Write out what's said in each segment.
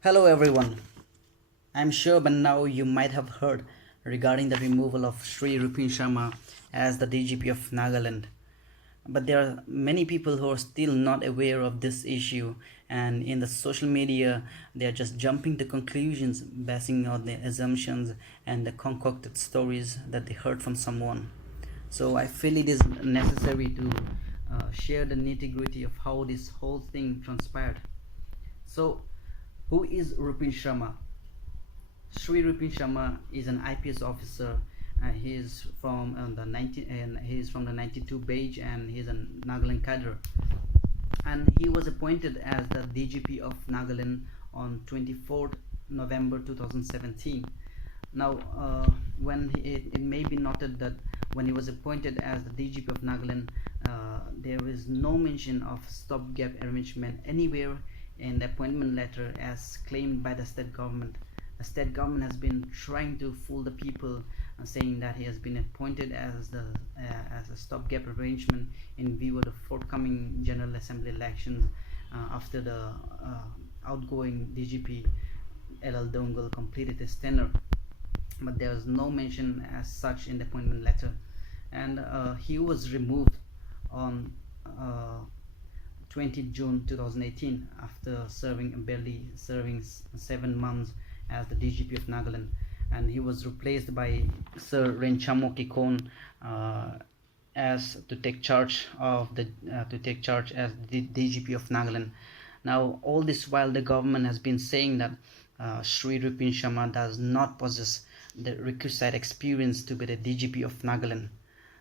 Hello everyone. I'm sure by now you might have heard regarding the removal of Sri Rupin Sharma as the DGP of Nagaland. But there are many people who are still not aware of this issue, and in the social media they are just jumping to conclusions basing on the assumptions and the concocted stories that they heard from someone. So I feel it is necessary to share the nitty-gritty of how this whole thing transpired. So who is Rupin Sharma? Sri Rupin Sharma is an IPS officer. He is from the 19 and he is from the 92 Beige, and he is a Nagaland cadre. And he was appointed as the DGP of Nagaland on 24th November 2017. Now, it may be noted that when he was appointed as the DGP of Nagaland, there is no mention of stopgap arrangement anywhere in the appointment letter as claimed by the state government. The state government has been trying to fool the people, saying that he has been appointed as a stopgap arrangement in view of the forthcoming General Assembly elections after the outgoing DGP LL Dongal completed his tenure. But there was no mention as such in the appointment letter, and he was removed on 20 June 2018 after barely serving 7 months as the DGP of Nagaland, and he was replaced by Sir Renchamo Kikon as to take charge as the DGP of Nagaland. Now, all this while, the government has been saying that Sri Rupin Sharma does not possess the requisite experience to be the DGP of Nagaland.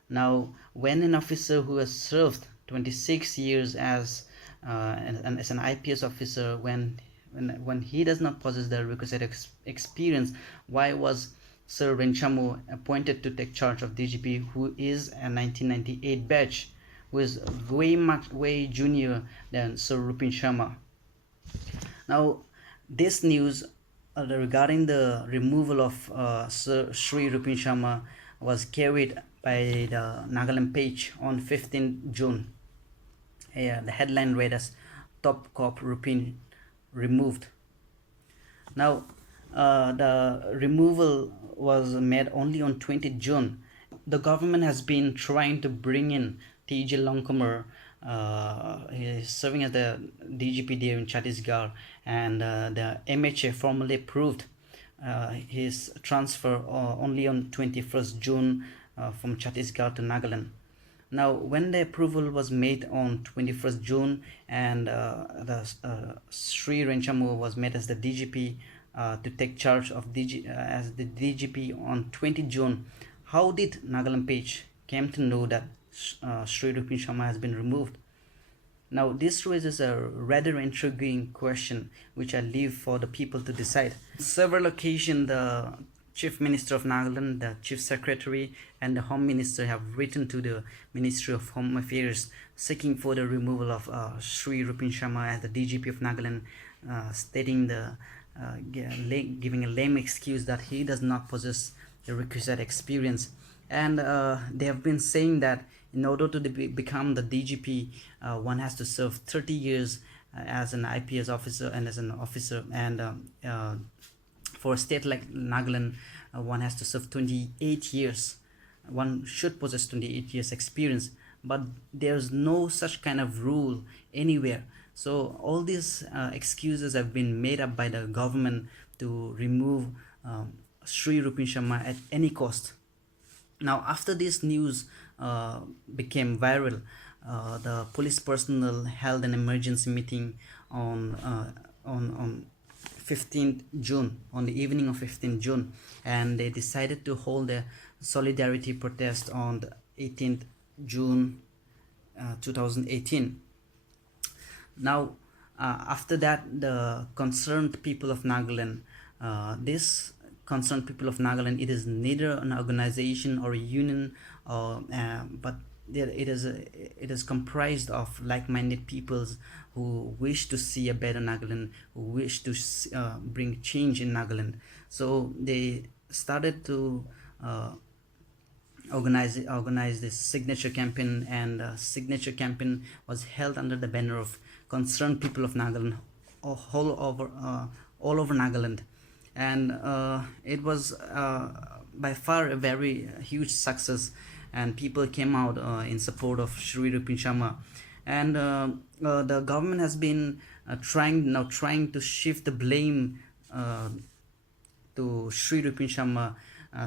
Now, when an officer who has served 26 years as an IPS officer, when he does not possess the requisite experience, why was Sir Renchamo appointed to take charge of DGP, who is a 1998 batch, who is way junior than Sir Rupin Sharma? Now, this news regarding the removal of Sir Sri Rupin Sharma was carried by the Nagaland page on 15th June. The headline read as "Top Cop Rupin Removed." Now, the removal was made only on 20th June. The government has been trying to bring in T.J. Longcomer. He is serving as the DGP there in Chhattisgarh, and the MHA formally approved his transfer only on 21st June from Chhattisgarh to Nagaland. Now, when the approval was made on 21st June, and Sri Renchamo was made as the DGP to take charge of as the DGP on 20 June, how did Nagaland page came to know that Sri Rupin Sharma has been removed? Now, this raises a rather intriguing question, which I leave for the people to decide. On several occasions, the Chief Minister of Nagaland, the Chief Secretary, and the Home Minister have written to the Ministry of Home Affairs seeking for the removal of Sri Rupin Sharma as the DGP of Nagaland, stating giving a lame excuse that he does not possess the requisite experience. And they have been saying that in order to become the DGP, one has to serve 30 years as an IPS officer and as an officer, and for a state like Nagaland, one has to serve 28 years. One should possess 28 years experience, but there's no such kind of rule anywhere. So all these excuses have been made up by the government to remove Sri Rupin Sharma at any cost. Now, after this news became viral, the police personnel held an emergency meeting on 15th June, on the evening of 15th June, and they decided to hold a solidarity protest on the 18th June 2018. Now, after that, the concerned people of Nagaland, it is neither an organization or a union, but it is comprised of like-minded peoples who wish to see a better Nagaland, who wish to bring change in Nagaland. So they started to organize this signature campaign, and signature campaign was held under the banner of concerned people of Nagaland all over all over Nagaland, and it was by far a very huge success, and people came out in support of Shri Rupin Sharma, and the government has been trying to shift the blame to Sri Rupin Sharma,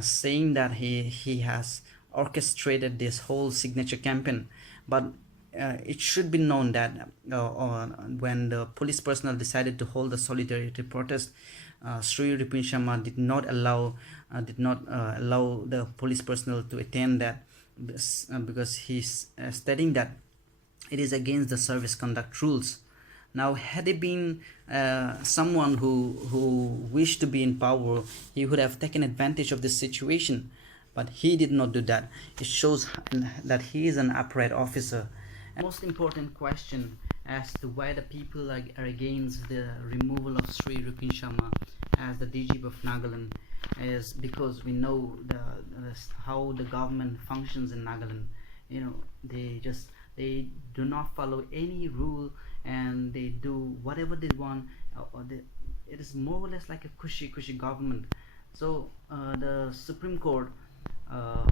saying that he has orchestrated this whole signature campaign. But it should be known that when the police personnel decided to hold the solidarity protest, Sri Rupin Sharma did not allow the police personnel to attend that, because he's stating that it is against the service conduct rules. Now, had he been someone who wished to be in power, he would have taken advantage of this situation, but he did not do that. It shows that he is an upright officer. And most important question as to why the people are against the removal of Sri Rupin Sharma as the DGP of Nagaland is because we know how the government functions in Nagaland. You know, they do not follow any rule, and they do whatever they want. It is more or less like a cushy government. So the Supreme Court uh,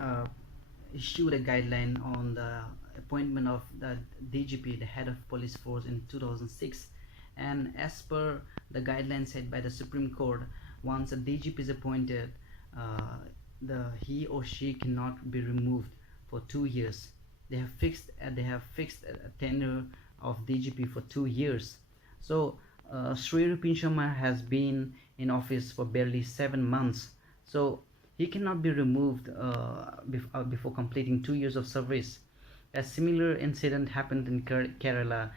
uh, issued a guideline on the appointment of the DGP, the head of police force, in 2006, and as per the guidelines set by the Supreme Court, once a DGP is appointed, he or she cannot be removed for 2 years. They have fixed a tenure of DGP for 2 years. So Sri Rupin Sharma has been in office for barely 7 months. So he cannot be removed before completing 2 years of service. A similar incident happened in Kerala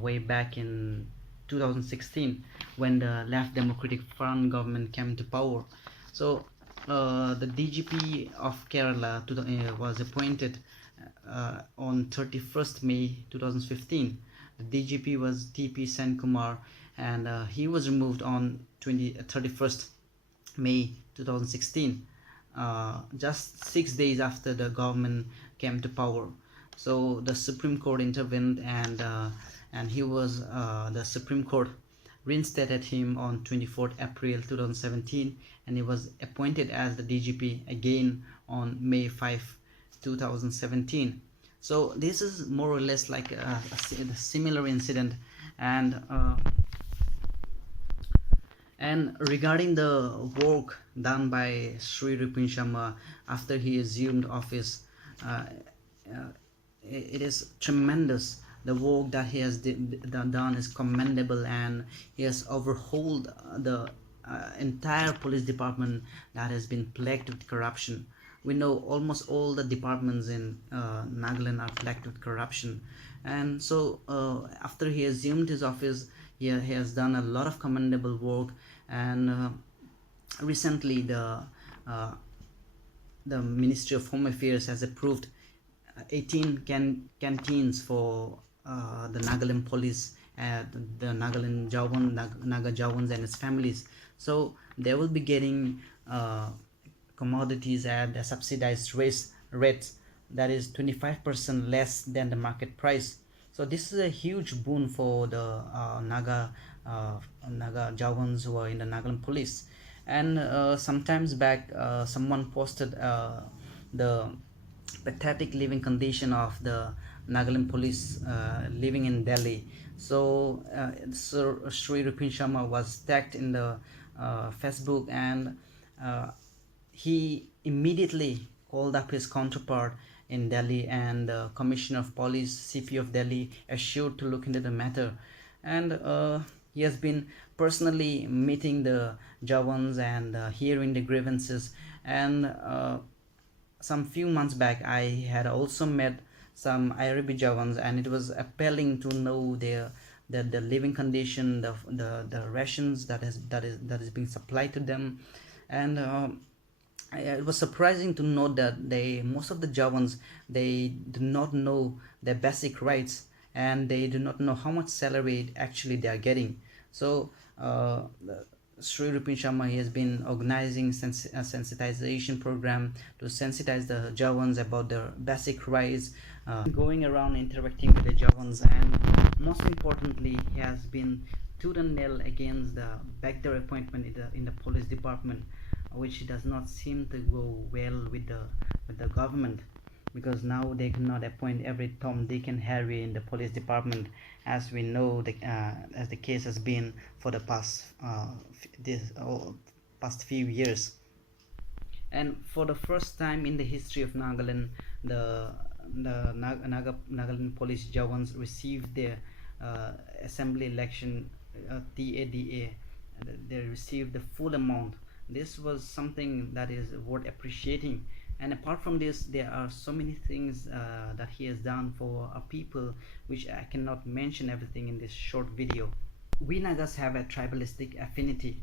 way back in 2016 when the Left Democratic Front government came to power. So the DGP of Kerala was appointed on 31st May 2015. The DGP was TP Senkumar, and he was removed on 31st May 2016, just 6 days after the government came to power. So the Supreme Court intervened, and the Supreme Court reinstated him on 24th April 2017, and he was appointed as the DGP again on May 5, 2017. So this is more or less like a similar incident. And regarding the work done by Sri Rupin Sharma after he assumed office, it is tremendous. The work that he has done is commendable, and he has overhauled the entire police department that has been plagued with corruption. We know almost all the departments in Nagaland are plagued with corruption, and so after he assumed his office, he has done a lot of commendable work. And recently the Ministry of Home Affairs has approved 18 canteens for the Nagaland police, the Nagaland Naga Jawans and his families. So they will be getting commodities at the subsidized rates, that is 25% less than the market price. So this is a huge boon for the Naga Jawans who are in the Nagaland police. And sometimes back, someone posted the pathetic living condition of the Nagaland police living in Delhi. So Sir Sri Rupin Sharma was tagged in the Facebook, and he immediately called up his counterpart in Delhi, and the Commissioner of Police, CP of Delhi, assured to look into the matter. And he has been personally meeting the Jawans and hearing the grievances. And some few months back, I had also met some IRB Jawans, and it was appalling to know the living condition, the rations that is being supplied to them. And it was surprising to note that most of the Jawans, they do not know their basic rights, and they do not know how much salary actually they are getting. So Sri Rupin Sharma, he has been organizing a sensitization program to sensitize the Jawans about their basic rights, going around interacting with the Jawans, and most importantly, he has been stood a nail against the backdoor appointment in the police department, which does not seem to go well with the government, because now they cannot appoint every Tom, Dick, and Harry in the police department, as we know as the case has been for the past few years. And for the first time in the history of Nagaland, the Nagaland police Jawans received their assembly election TADA. They received the full amount. This was something that is worth appreciating. And apart from this, there are so many things that he has done for our people, which I cannot mention everything in this short video. We Nagas have a tribalistic affinity.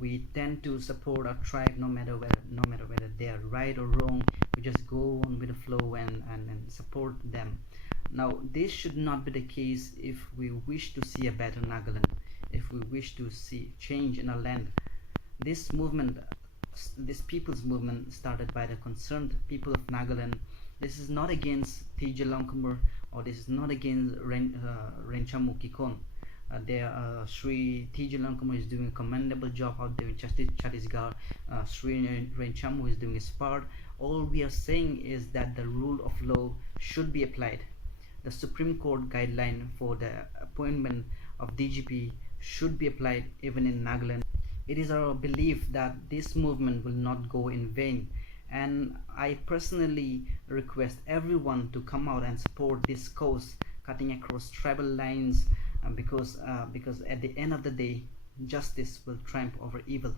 We tend to support our tribe no matter whether they are right or wrong. We just go on with the flow and support them. Now this should not be the case if we wish to see a better Nagaland, if we wish to see change in our land. This movement, this people's movement, started by the concerned people of Nagaland. This is not against Tija Longkumar, or this is not against Renchamu Kikon. Sri Tija Longkumar is doing a commendable job out there in Chhattisgarh. Sri Renchamu is doing his part. All we are saying is that the rule of law should be applied. The Supreme Court guideline for the appointment of DGP should be applied even in Nagaland. It is our belief that this movement will not go in vain, and I personally request everyone to come out and support this cause, cutting across tribal lines, because at the end of the day, justice will triumph over evil.